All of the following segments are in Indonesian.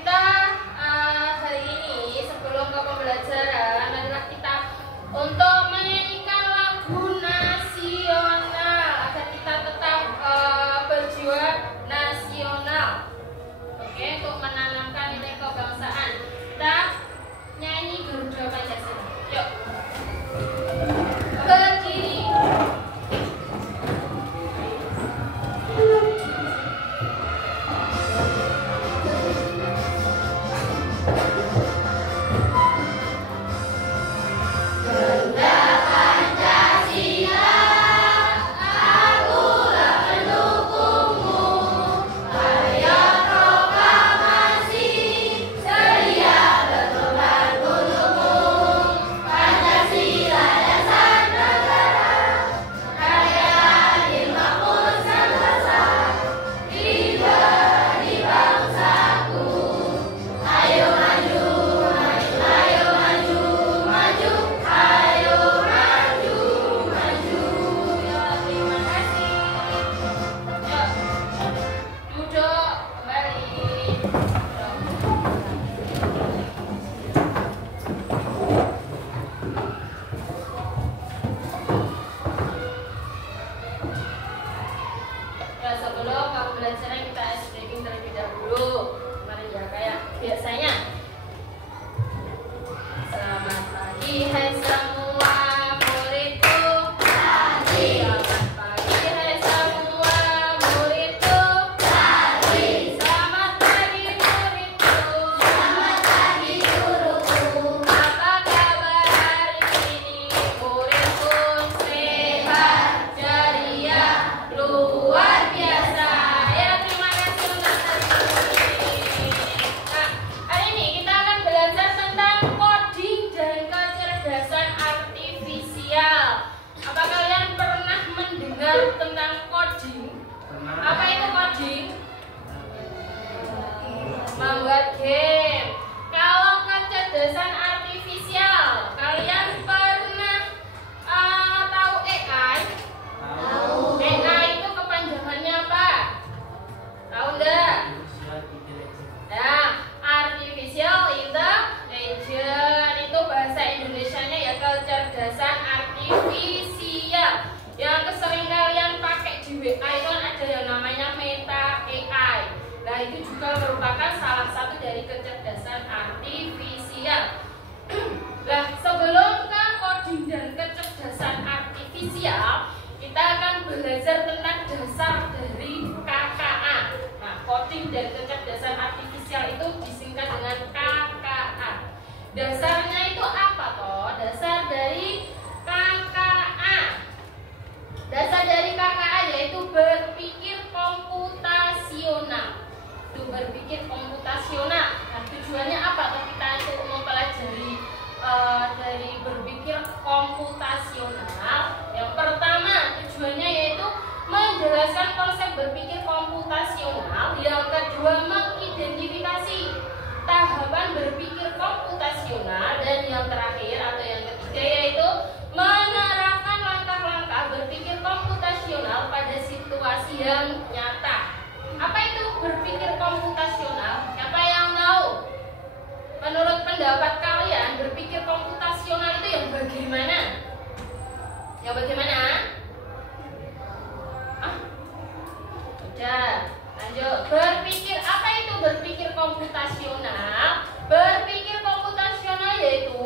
kita hari ini sebelum ke pembelajaran adalah kita untuk menyanyikan lagu nasional agar kita tetap berjiwa nasional. Oke, untuk menanamkan nilai kebangsaan. Kita nyanyi Garuda Pancasila. Yuk. Berdiri. Tentang coding. Apa itu coding? Membuat game. Kalau kecerdasan artifisial, kalian pernah tahu AI? Tahu. AI itu kepanjangannya apa? Tahu enggak? Ya, artificial intelligence itu bahasa Indonesianya ya kecerdasan artifisial. Yang sering kalian pakai di WA itu kan ada yang namanya Meta AI. Nah, itu juga merupakan salah satu dari kecerdasan artifisial. Nah, sebelum ke coding dan kecerdasan artifisial, kita akan belajar tentang dasar dari KKA. Nah, coding dan kecerdasan artifisial itu disingkat dengan KKA. Dasarnya itu apa toh? Dasar dari KKA. Dasar dari KKA yaitu berpikir komputasional. Itu berpikir komputasional. Nah, tujuannya apa? Kita itu mempelajari dari berpikir komputasional. Yang pertama tujuannya yaitu menjelaskan konsep berpikir komputasional. Yang kedua mengidentifikasi tahapan berpikir komputasional. Dan yang terakhir atau yang ketiga yaitu menerapkan langkah-langkah berpikir komputasional pada situasi yang nyata. Apa itu berpikir komputasional? Siapa yang tahu? Menurut pendapat kalian, berpikir komputasional itu yang bagaimana? Yang bagaimana? Udah, lanjut. Berpikir, apa itu berpikir komputasional? Berpikir komputasional yaitu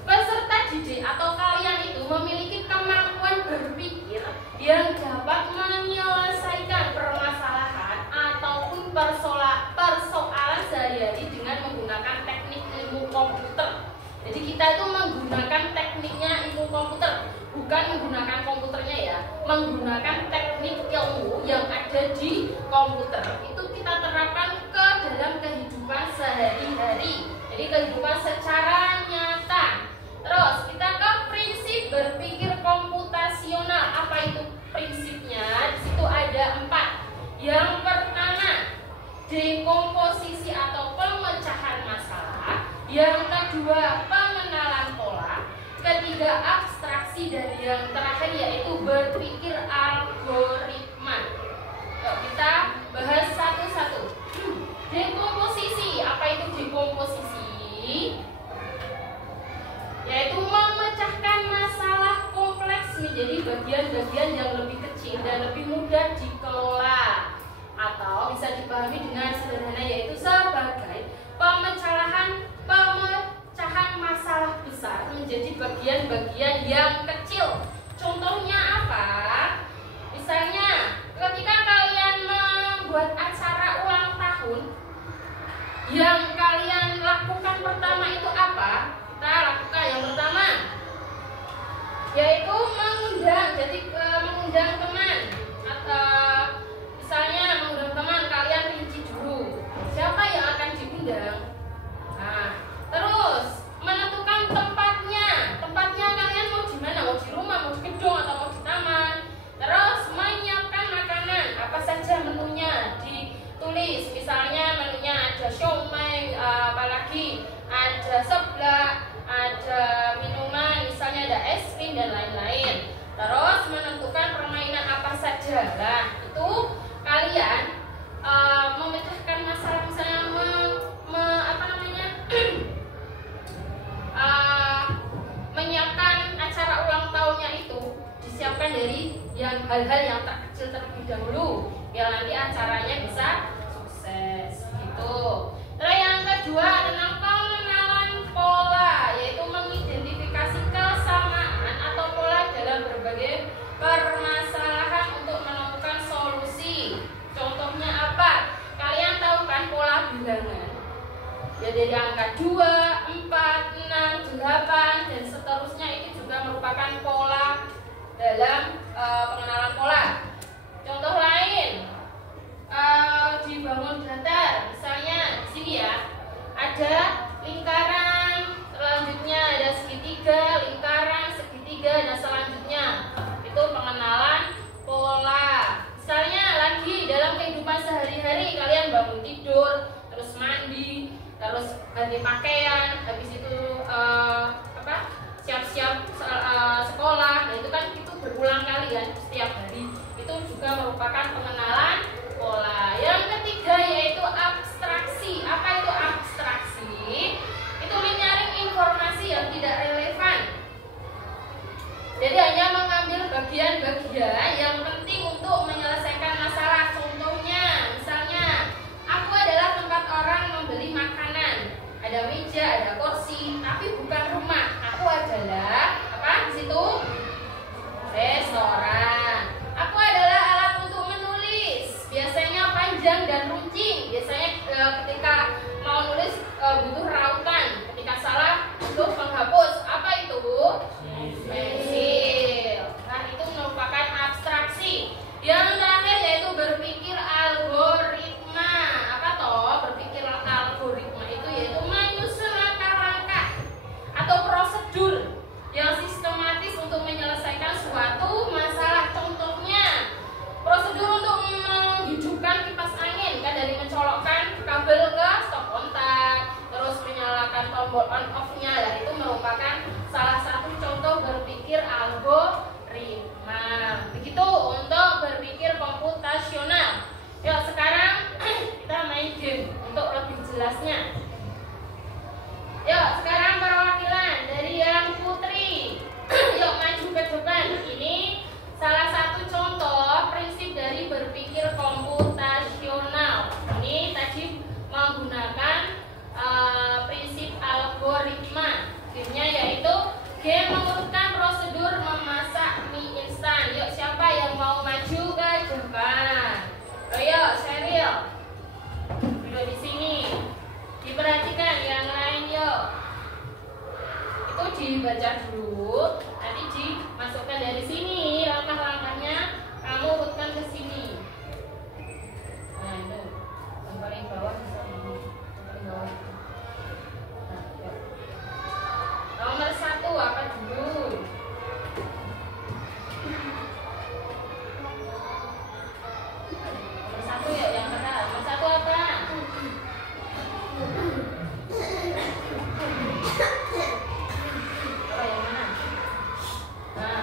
peserta didik atau kalian itu memiliki kemampuan berpikir yang dapat menyelesaikan permasalahan ataupun persoalan sehari-hari dengan menggunakan teknik ilmu komputer. Jadi kita itu menggunakan tekniknya ilmu komputer, bukan menggunakan komputernya ya, menggunakan teknik ilmu yang ada di komputer. Itu kita terapkan ke dalam kehidupan sehari-hari. Jadi kehidupan secara nyata. Terus kita ke prinsip berpikir komputasional. Apa itu prinsipnya? Di situ ada 4. Yang pertama, dekomposisi atau pemecahan masalah. Yang kedua, pengenalan pola. Ketiga, abstraksi. Dan yang terakhir yaitu berpikir algoritma. Yuk kita bahas satu-satu. dipahami dengan sederhana, yaitu sebagai pemecahan masalah besar menjadi bagian-bagian yang kecil. Contohnya apa? Misalnya ketika kalian membuat acara ulang tahun, yang kalian lakukan pertama itu apa? Kita lakukan yang pertama yaitu mengundang. Jadi mengundang teman, atau misalnya mengundang teman, kalian rinci dulu siapa yang akan diundang. Nah, terus menentukan tempatnya kalian mau di mana, mau di rumah, mau di gedung, atau mau di taman. Terus menyiapkan makanan, apa saja menunya ditulis. Misalnya menunya ada siomay, apalagi ada seblak, ada minuman, misalnya ada es krim dan lain-lain. Terus menentukan permainan apa saja. Nah, itu kalian memecahkan masalah, misalnya menyiapkan acara ulang tahunnya itu disiapkan dari yang hal-hal yang terkecil terlebih dahulu, biar nanti acaranya bisa sukses gitu. Terus yang kedua tentang pengenalan pola, yaitu mengidentifikasi kesamaan atau pola dalam berbagai permasalahan untuk menemukan solusi. Contohnya apa? Kalian tahu kan pola bilangan? Ya, dari angka 2, 4, 6, 8 dan seterusnya, ini juga merupakan pola dalam pengenalan pola. Contoh lain, dibangun datar, misalnya di sini ya, ada lingkaran, selanjutnya ada segitiga, lingkaran, segitiga, dan selanjutnya itu pengenalan pola. Misalnya lagi dalam kehidupan sehari-hari, kalian bangun tidur, terus mandi, terus ganti pakaian, habis itu siap-siap sekolah. Nah, itu kan itu berulang kali kan setiap hari. Itu juga merupakan pengenalan pola. Yang ketiga yaitu abstraksi. Apa itu abstraksi? Itu menyaring informasi yang tidak relevan. Jadi hanya mengambil bagian-bagian yang penting untuk menyelesaikan masalah. Contohnya, misalnya aku adalah tempat orang membeli makanan. Ada meja, ada kursi, tapi bukan rumah. Aku adalah apa di situ? Restoran. Aku adalah alat untuk menulis. Biasanya panjang dan runcing. Biasanya ketika mau nulis butuh rautan. Ketika salah untuk menghapus. Apa itu? Pensil. Nah, itu merupakan abstraksi. Yang terakhir yaitu berpikir algoritma. Apa toh berpikir algoritma itu? Yaitu menyusun langkah-langkah atau prosedur yang sistematis untuk menyelesaikan suatu masalah. Contohnya, prosedur untuk menghidupkan kipas angin, kan dari mencolokkan kabel ke stop kontak, terus menyalakan tombol on off-nya. Dan itu merupakan salah satu contoh berpikir algoritma. Begitu untuk berpikir komputasional. Yuk, sekarang kita main game untuk lebih jelasnya. Yuk, sekarang perwakilan dari yang Putri. Yuk, maju ke depan. Ini salah satu contoh prinsip dari berpikir komputasional. Ini tadi menggunakan prinsip algoritma. Gamenya yaitu game mengurutkan prosedur memasak mie instan. Yuk, siapa yang mau maju ke depan? Ayo, Sheryl. Duduk di sini. Diperhatikan yang lain, yuk. Itu dibaca dulu, nanti dimasukkan dari sini. Langkah-langkahnya kamu urutkan ke sini. Nah, itu yang paling bawah bisa ini. Yang paling bawah. Nah, yuk. Nomor 1 apa dulu? Nomor 1 ya, yang mana? Nomor 1 apa? Apa yang mana? Nah,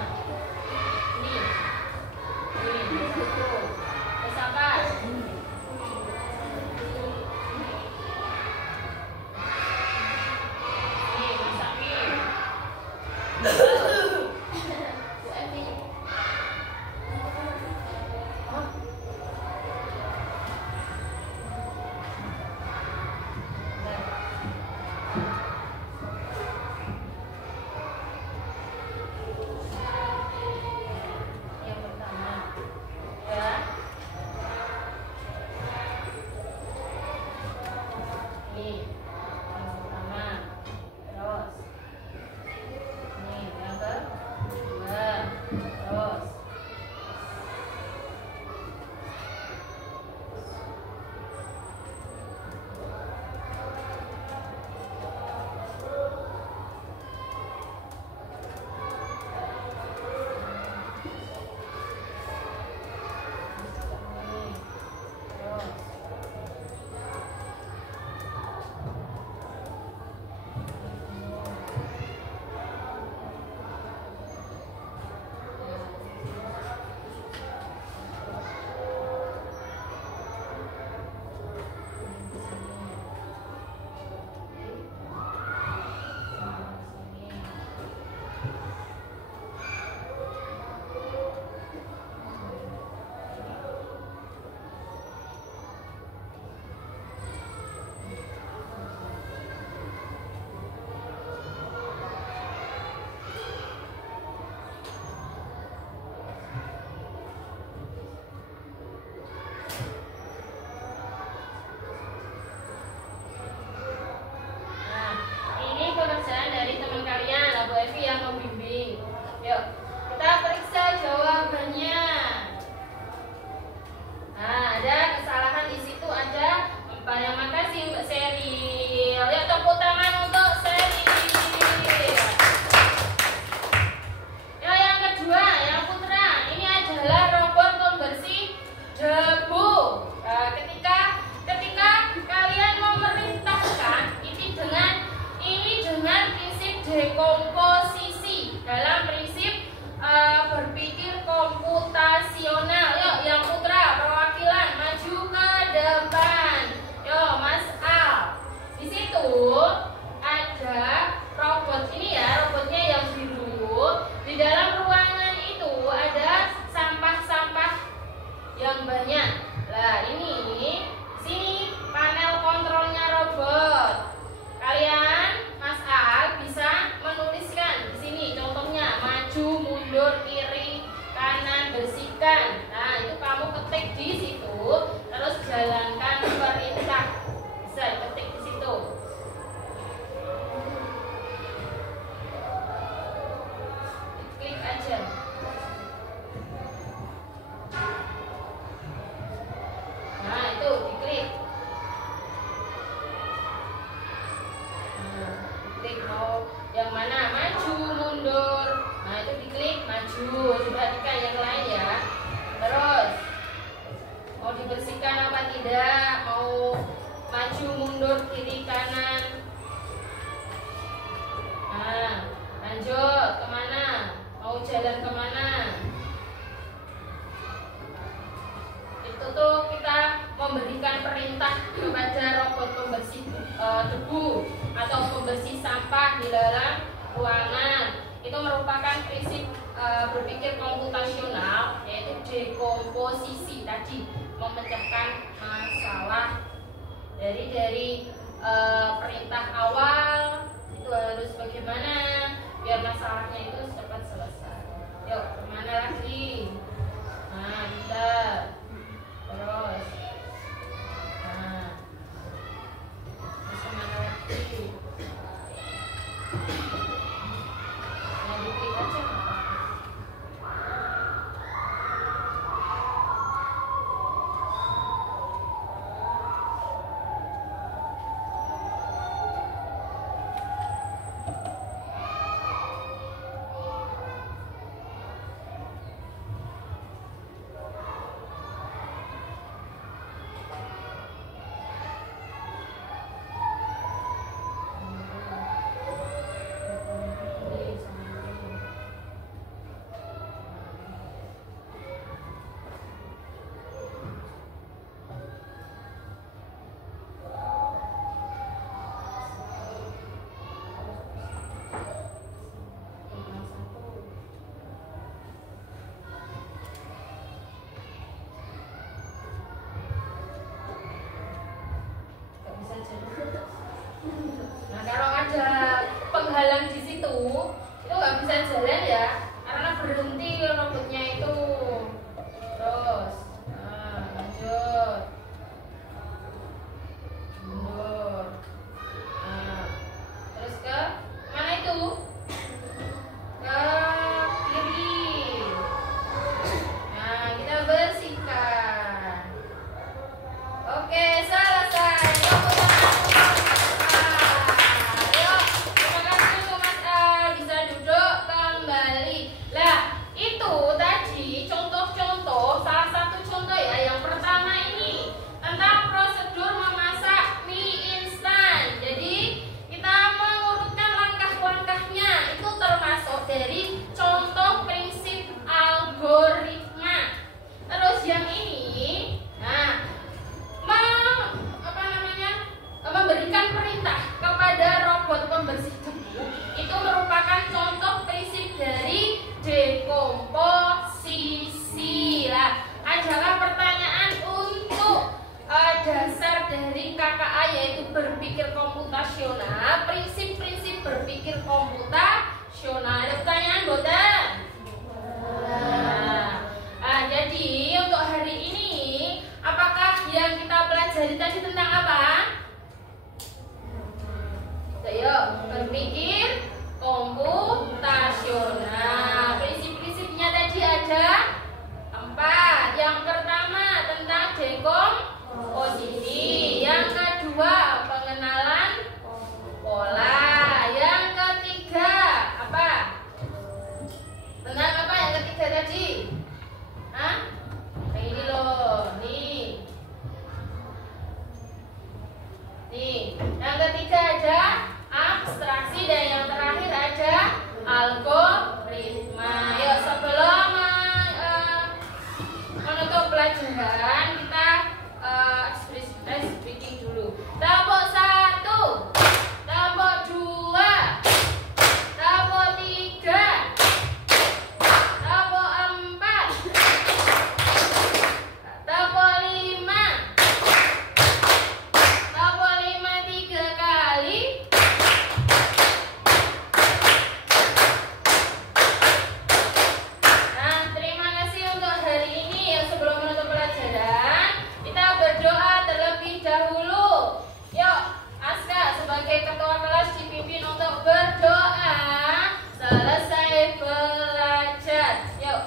itu merupakan prinsip berpikir komputasional, yaitu dekomposisi tadi, memecahkan masalah dari perintah awal itu harus bagaimana biar masalahnya itu cepat selesai. Yuk, kemana lagi? Nah, kita terus. Nah, terus kemana lagi? Nah, diklik aja. Nah, kalau ada penghalang di situ, itu nggak bisa jalan ya, karena berhenti robotnya itu. Terus, nah, lanjut, mundur. Nah, terus ke mana itu? Ke kiri. Nah, kita bersihkan. Oke, selesai. Dari contoh prinsip algoritma. Terus yang ini, nah, memberikan perintah kepada robot pembersih debu itu merupakan contoh prinsip dari dekomposisi. Lah, adalah pertanyaan untuk dasar dari KKA, yaitu berpikir komputasional, prinsip-prinsip berpikir komputasional. Ada pertanyaan, boten? Nah, jadi untuk hari ini, apakah yang kita pelajari tadi tentang apa? Ayo, berpikir komputasional. Prinsip-prinsipnya tadi ada 4. Yang pertama tentang dekomposisi. Yang kedua pengenalan pola. Yang ketiga apa? Tentang apa yang ketiga tadi? Hah? Ini loh, nih. Yang ketiga ada abstraksi dan yang terakhir ada algoritma. Yuk, sebelum menutup pelajaran kita speaking dulu. Tepuk 1, tepuk 2, tepuk 3, tepuk 4, tepuk 5, tepuk 5 3 kali. Nah, terima kasih untuk hari ini. Sebelum menutup pelajaran, kita berdoa terlebih dahulu. Yuk, Aska sebagai ketua kelas dipimpin untuk berdoa selesai belajar. Yuk.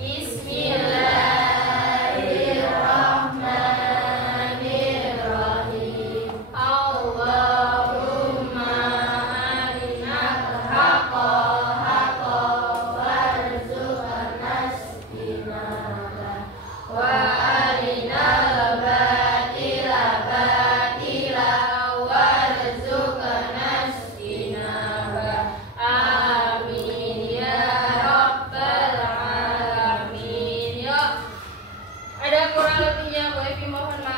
Bismillahirrahmanirrahim. Allahumma arinal haqqa haqqan warzuqna istinabahu wa arinal batila batilan warzuqna istinabahu. Amin ya rabbal alamin. Yuk. Ada kurang lebihnya, Bu Evi mohon maaf.